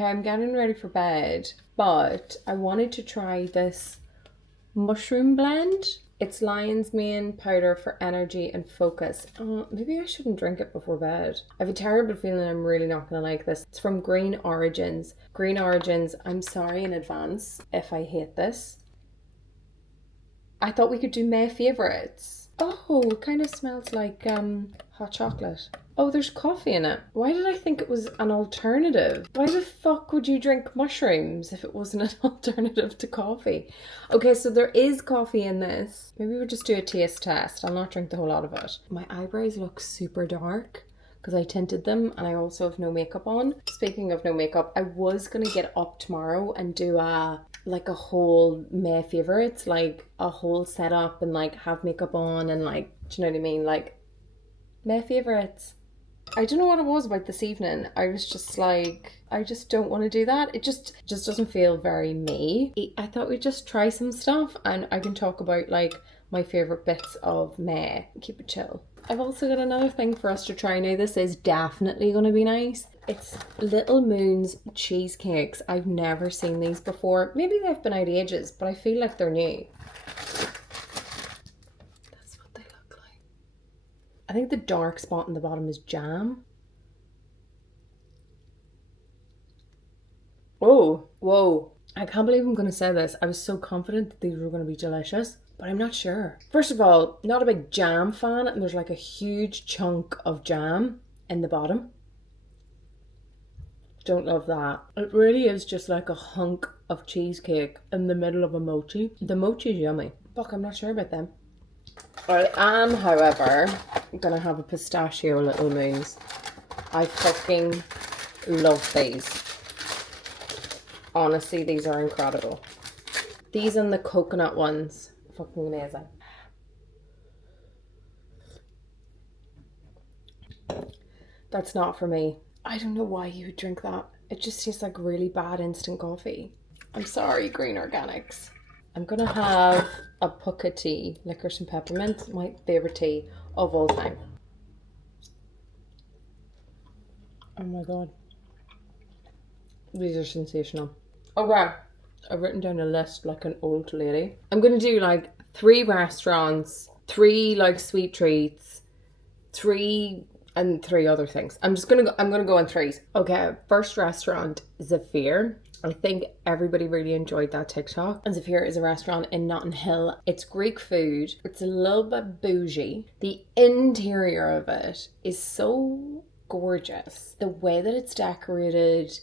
Okay, I'm getting ready for bed, but I wanted to try this mushroom blend. It's lion's mane powder for energy and focus. Maybe I shouldn't drink it before bed. I have a terrible feeling I'm really not going to like this. It's from Green Origins. Green Origins, I'm sorry in advance if I hate this. I thought we could do May favourites. Oh, it kind of smells like hot chocolate. Oh, there's coffee in it. Why did I think it was an alternative? Why the fuck would you drink mushrooms if it wasn't an alternative to coffee? Okay, so there is coffee in this. Maybe we'll just do a taste test. I'll not drink the whole lot of it. My eyebrows look super dark because I tinted them and I also have no makeup on. Speaking of no makeup, I was going to get up tomorrow and do a whole May favourites, like a whole setup and like have makeup on and like, do you know what I mean? Like May favourites. I don't know what it was about this evening. I was just like, I just don't want to do that. It just doesn't feel very me. I thought we'd just try some stuff and I can talk about like my favourite bits of May. Keep it chill. I've also got another thing for us to try now. This is definitely going to be nice. It's Little Moon's cheesecakes. I've never seen these before. Maybe they've been out ages, but I feel like they're new. That's what they look like. I think the dark spot in the bottom is jam. Oh, whoa. I can't believe I'm going to say this. I was so confident that these were going to be delicious, but I'm not sure. First of all, not a big jam fan, and there's like a huge chunk of jam in the bottom. Don't love that. It really is just like a hunk of cheesecake in the middle of a mochi. The mochi's yummy. Fuck, I'm not sure about them. I am, however, gonna have a pistachio Little Moons. I fucking love these. Honestly, these are incredible. These and the coconut ones, fucking amazing. That's not for me. I don't know why you would drink that. It just tastes like really bad instant coffee. I'm sorry, Green Organics. I'm gonna have a Pukka tea, licorice and peppermint, my favourite tea of all time. Oh my god. These are sensational. Okay, I've written down a list like an old lady. I'm gonna do like 3 restaurants, 3 like sweet treats, 3 and 3 other things. I'm gonna go on 3s. Okay, first restaurant, Zephyr. I think everybody really enjoyed that TikTok. And Zephyr is a restaurant in Notting Hill. It's Greek food. It's a little bit bougie. The interior of it is so gorgeous. The way that it's decorated,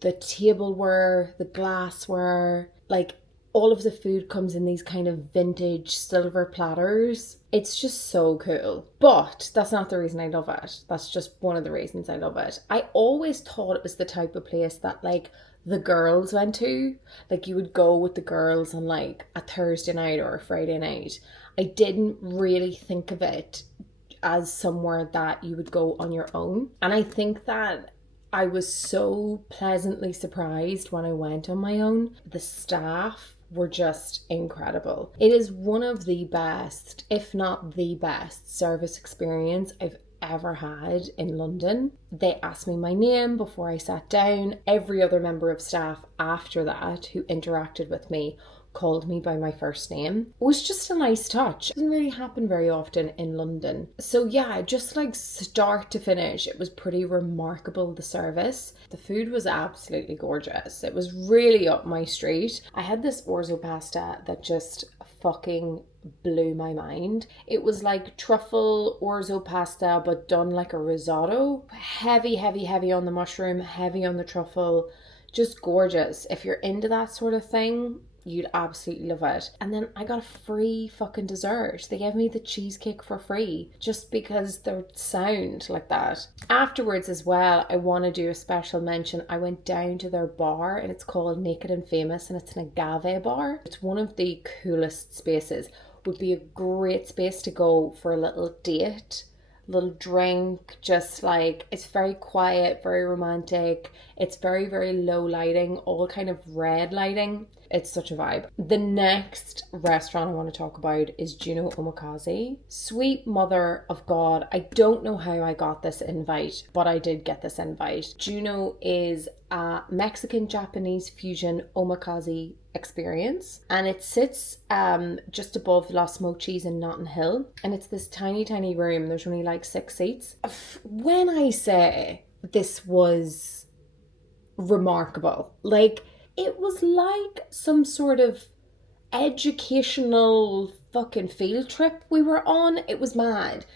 the tableware, the glassware, like all of the food comes in these kind of vintage silver platters. It's just so cool. But that's not the reason I love it. That's just one of the reasons I love it. I always thought it was the type of place that like the girls went to. Like you would go with the girls on like a Thursday night or a Friday night. I didn't really think of it as somewhere that you would go on your own. And I think that I was so pleasantly surprised when I went on my own. The staff were just incredible. It is one of the best, if not the best, service experience I've ever had in London. They asked me my name before I sat down. Every other member of staff after that who interacted with me called me by my first name. It was just a nice touch. It doesn't really happen very often in London. So yeah, just like start to finish, it was pretty remarkable, the service. The food was absolutely gorgeous. It was really up my street. I had this orzo pasta that just fucking blew my mind. It was like truffle orzo pasta but done like a risotto. Heavy on the mushroom, heavy on the truffle. Just gorgeous. If you're into that sort of thing, you'd absolutely love it. And then I got a free fucking dessert. They gave me the cheesecake for free just because they sound like that. Afterwards as well, I want to do a special mention. I went down to their bar and it's called Naked and Famous and it's an agave bar. It's one of the coolest spaces. Would be a great space to go for a little date, little drink, just like, it's very quiet, very romantic. It's very, very low lighting, all kind of red lighting. It's such a vibe. The next restaurant I want to talk about is Juno Omakase. Sweet mother of God. I don't know how I got this invite, but I did get this invite. Juno is a Mexican-Japanese fusion omakase experience, and it sits just above Los Mochis in Notting Hill, and it's this tiny room. There's only like 6 seats. When I say this was remarkable, like, it was like some sort of educational fucking field trip we were on. It was mad.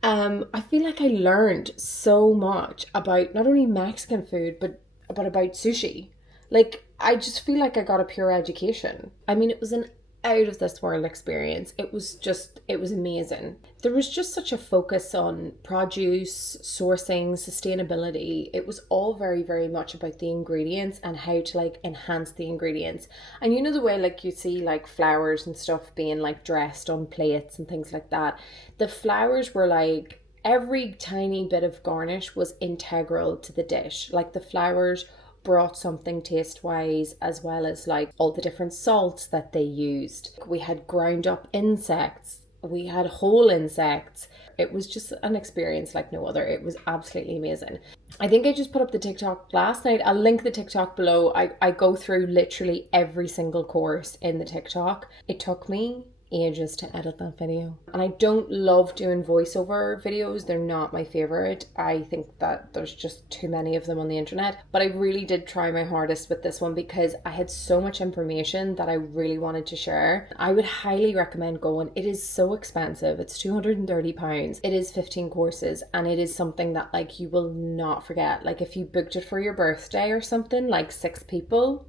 I feel like I learned so much about not only Mexican food, but about sushi. Like, I just feel like I got a pure education. I mean, it was an out of this world experience. It was amazing. There was just such a focus on produce, sourcing, sustainability. It was all very, very much about the ingredients and how to like enhance the ingredients. And you know the way like you see like flowers and stuff being like dressed on plates and things like that. The flowers were like, every tiny bit of garnish was integral to the dish. Like the flowers brought something taste-wise, as well as like all the different salts that they used. We had ground up insects, we had whole insects. It was just an experience like no other. It was absolutely amazing. I think I just put up the TikTok last night. I'll link the TikTok below. I go through literally every single course in the TikTok. It took me ages to edit that video, and I don't love doing voiceover videos. They're not my favorite. I think that there's just too many of them on the internet, but I really did try my hardest with this one because I had so much information that I really wanted to share. I would highly recommend going. It is so expensive. It's £230. It is 15 courses, and it is something that like you will not forget. Like if you booked it for your birthday or something, like 6 people,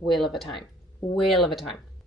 whale of a time.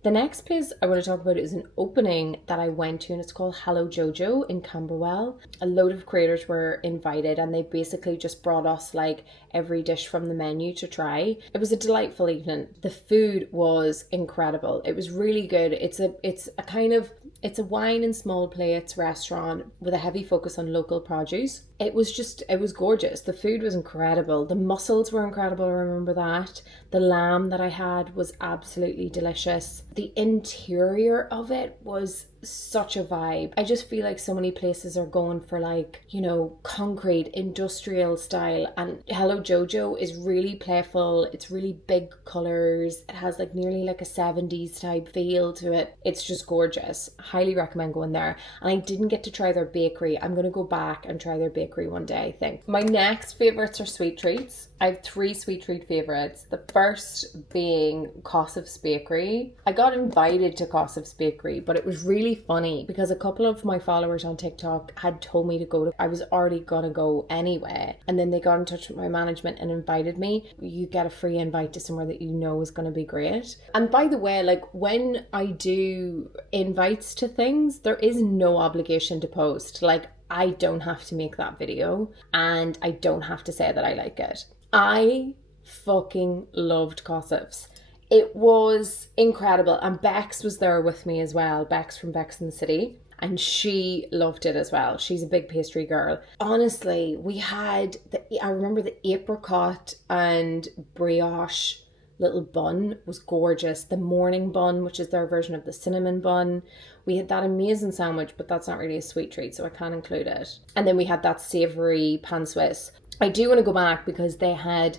The next place I want to talk about is an opening that I went to, and it's called Hello JoJo in Camberwell. A load of creators were invited, and they basically just brought us like every dish from the menu to try. It was a delightful evening. The food was incredible. It was really good. It's a wine and small plates restaurant with a heavy focus on local produce. It was gorgeous. The food was incredible. The mussels were incredible, I remember that. The lamb that I had was absolutely delicious. The interior of it was such a vibe. I just feel like so many places are going for like, you know, concrete, industrial style, and Hello JoJo is really playful. It's really big colours. It has like nearly like a 70s type feel to it. It's just gorgeous. Highly recommend going there. And I didn't get to try their bakery. I'm going to go back and try their bakery one day, I think. My next favourites are sweet treats. I have 3 sweet treat favourites. The first being Kossoffs Bakery. I got invited to Kossoffs Bakery, but it was really funny because a couple of my followers on TikTok had told me to go. I was already gonna go anyway, and then they got in touch with my management and invited me. You get a free invite to somewhere that you know is gonna be great. And by the way, like when I do invites to things, there is no obligation to post. Like I don't have to make that video, and I don't have to say that I like it. I fucking loved Kossoffs. It was incredible, and Bex was there with me as well. Bex from Bex in the City, and she loved it as well. She's a big pastry girl. Honestly, we had I remember the apricot and brioche little bun was gorgeous. The morning bun, which is their version of the cinnamon bun. We had that amazing sandwich, but that's not really a sweet treat, so I can't include it. And then we had that savoury pan Swiss. I do want to go back because they had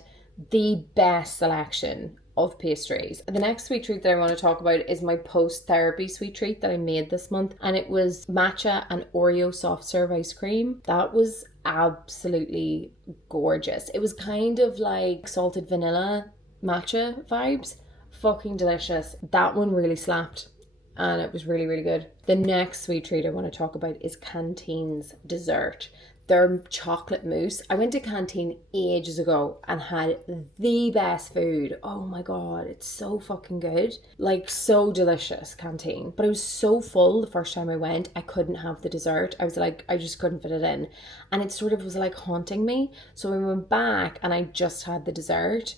the best selection of pastries. The next sweet treat that I want to talk about is my post-therapy sweet treat that I made this month, and it was matcha and Oreo soft serve ice cream. That was absolutely gorgeous. It was kind of like salted vanilla matcha vibes. Fucking delicious. That one really slapped, and it was really, really good. The next sweet treat I want to talk about is Canteen's dessert. Their chocolate mousse. I went to Canteen ages ago and had the best food. Oh my god, it's so fucking good. Like, so delicious, Canteen. But I was so full the first time I went, I couldn't have the dessert. I was like, I just couldn't fit it in. And it sort of was like haunting me. So I went back and I just had the dessert.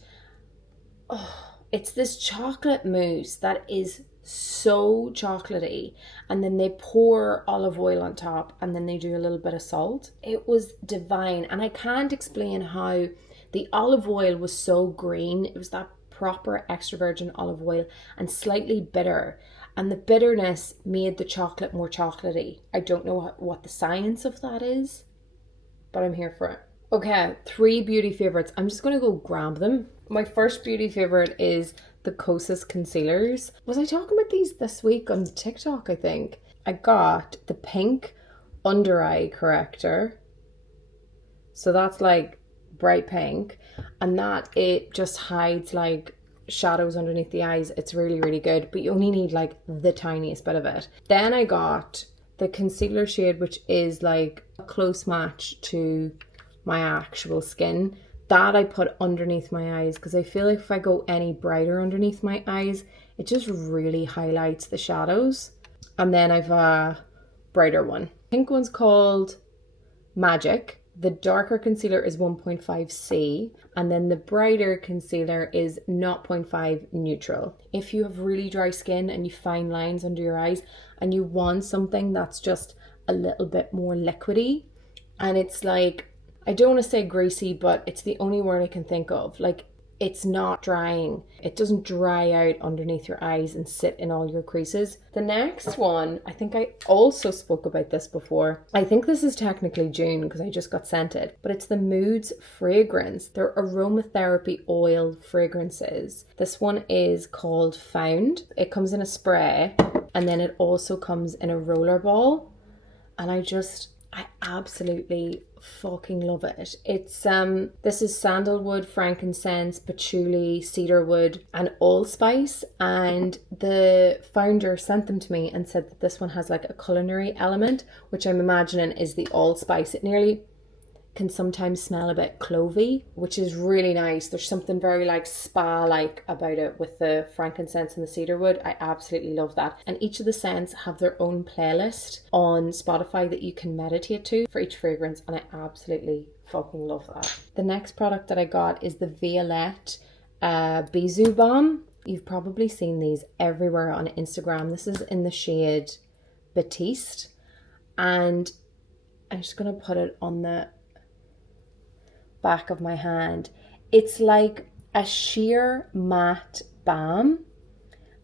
Oh, it's this chocolate mousse that is so chocolatey, and then they pour olive oil on top, and then they do a little bit of salt. It was divine, and I can't explain how the olive oil was so green. It was that proper extra virgin olive oil and slightly bitter, and the bitterness made the chocolate more chocolatey. I don't know what the science of that is, but I'm here for it. Okay, 3 beauty favorites. I'm just gonna go grab them. My first beauty favorite is the Kosas concealers. Was I talking about these this week on TikTok, I think? I got the pink under eye corrector. So that's like bright pink, and that it just hides like shadows underneath the eyes. It's really, really good, but you only need like the tiniest bit of it. Then I got the concealer shade, which is like a close match to my actual skin. That I put underneath my eyes because I feel like if I go any brighter underneath my eyes, it just really highlights the shadows. And then I've a brighter one. Pink one's called Magic. The darker concealer is 1.5C, and then the brighter concealer is 0.5 neutral. If you have really dry skin and you find lines under your eyes and you want something that's just a little bit more liquidy, and it's like, I don't want to say greasy, but it's the only word I can think of. Like, it's not drying. It doesn't dry out underneath your eyes and sit in all your creases. The next one, I think I also spoke about this before. I think this is technically June because I just got sent it, but it's the Moods fragrance. They're aromatherapy oil fragrances. This one is called Found. It comes in a spray, and then it also comes in a roller ball. And I absolutely fucking love it. It's this is sandalwood, frankincense, patchouli, cedarwood, and allspice. And the founder sent them to me and said that this one has like a culinary element, which I'm imagining is the allspice. It nearly can sometimes smell a bit clovey, which is really nice. There's something very like spa-like about it with the frankincense and the cedarwood. I absolutely love that. And each of the scents have their own playlist on Spotify that you can meditate to for each fragrance, and I absolutely fucking love that. The next product that I got is the Violette Bisou Balm. You've probably seen these everywhere on Instagram. This is in the shade Batiste, and I'm just gonna put it on the back of my hand. It's like a sheer matte balm,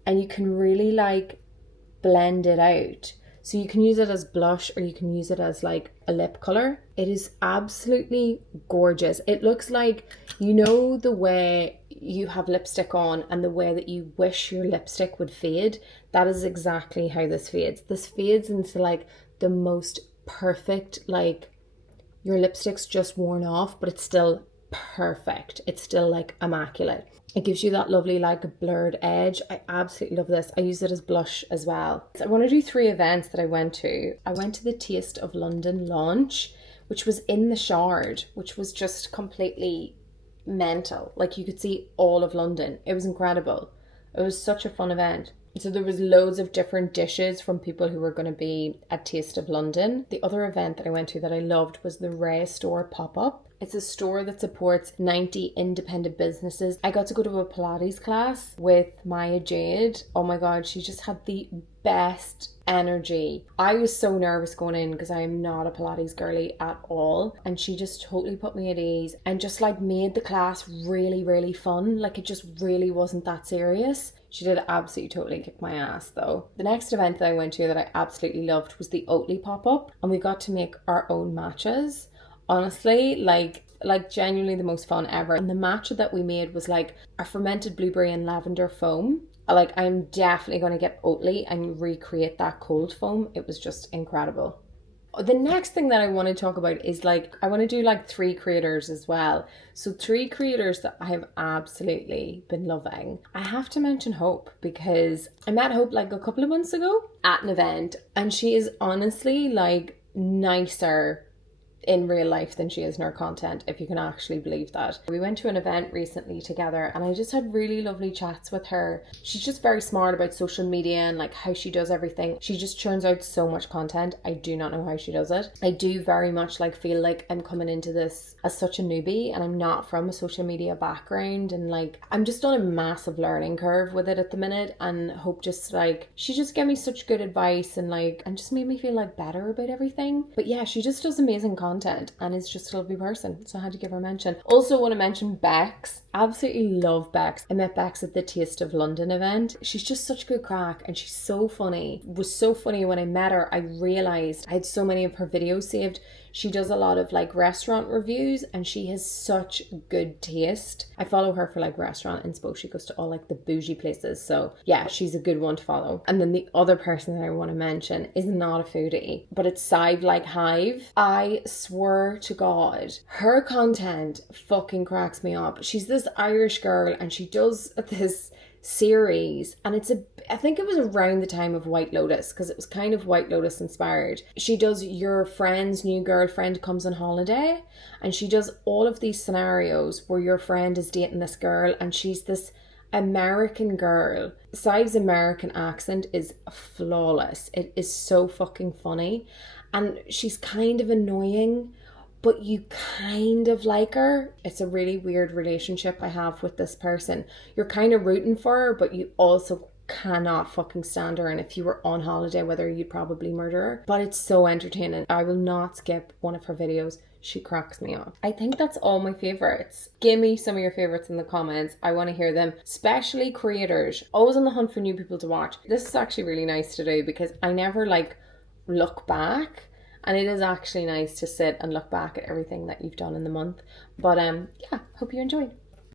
and you can really like blend it out. So you can use it as blush or you can use it as like a lip color. It is absolutely gorgeous. It looks like, you know, the way you have lipstick on and the way that you wish your lipstick would fade. That is exactly how this fades. This fades into like the most perfect, like, your lipstick's just worn off, but it's still perfect. It's still like immaculate. It gives you that lovely like blurred edge. I absolutely love this. I use it as blush as well. So I want to do 3 events that I went to. I went to the Taste of London launch, which was in the Shard, which was just completely mental. Like, you could see all of London. It was incredible. It was such a fun event. So there was loads of different dishes from people who were going to be at Taste of London. The other event that I went to that I loved was the Raye store pop-up. It's a store that supports 90 independent businesses. I got to go to a Pilates class with Maya Jade. Oh my God, she just had the best energy. I was so nervous going in because I am not a Pilates girly at all. And she just totally put me at ease and just like made the class really, really fun. Like, it just really wasn't that serious. She did absolutely totally kick my ass though. The next event that I went to that I absolutely loved was the Oatly Pop-Up, and we got to make our own matchas. Honestly, like genuinely the most fun ever. And the matcha that we made was like a fermented blueberry and lavender foam. Like, I'm definitely going to get Oatly and recreate that cold foam. It was just incredible. The next thing that I want to talk about is like, I want to do like 3 creators as well. So 3 creators that I have absolutely been loving. I have to mention Hope, because I met Hope like a couple of months ago at an event, and she is honestly like nicer in real life than she is in her content, if you can actually believe that. We went to an event recently together and I just had really lovely chats with her. She's just very smart about social media and like how she does everything. She just churns out so much content. I do not know how she does it. I do very much like feel like I'm coming into this as such a newbie, and I'm not from a social media background, and like I'm just on a massive learning curve with it at the minute. And Hope just like, she just gave me such good advice and like, and just made me feel like better about everything. But yeah, she just does amazing content and is just a lovely person, so I had to give her a mention. Also want to mention Bex. Absolutely love Bex. I met Bex at the Taste of London event. She's just such good crack and she's so funny. It was so funny when I met her. I realised I had so many of her videos saved. She does a lot of like restaurant reviews and she has such good taste. I follow her for like restaurant inspo. She goes to all like the bougie places. So yeah, she's a good one to follow. And then the other person that I want to mention is not a foodie, but it's Sive Like Hive. I swear to God, her content fucking cracks me up. She's this Irish girl and she does this series, and I think it was around the time of White Lotus, because it was kind of White Lotus inspired. She does your friend's new girlfriend comes on holiday, and she does all of these scenarios where your friend is dating this girl and she's this American girl. Sive's American accent is flawless. It is so fucking funny, and she's kind of annoying, but you kind of like her. It's a really weird relationship I have with this person. You're kind of rooting for her, but you also cannot fucking stand her. And if you were on holiday with her, you'd probably murder her. But it's so entertaining. I will not skip one of her videos. She cracks me up. I think that's all my favorites. Give me some of your favorites in the comments. I want to hear them, especially creators. Always on the hunt for new people to watch. This is actually really nice to do because I never like look back. And it is actually nice to sit and look back at everything that you've done in the month. But yeah, hope you enjoyed.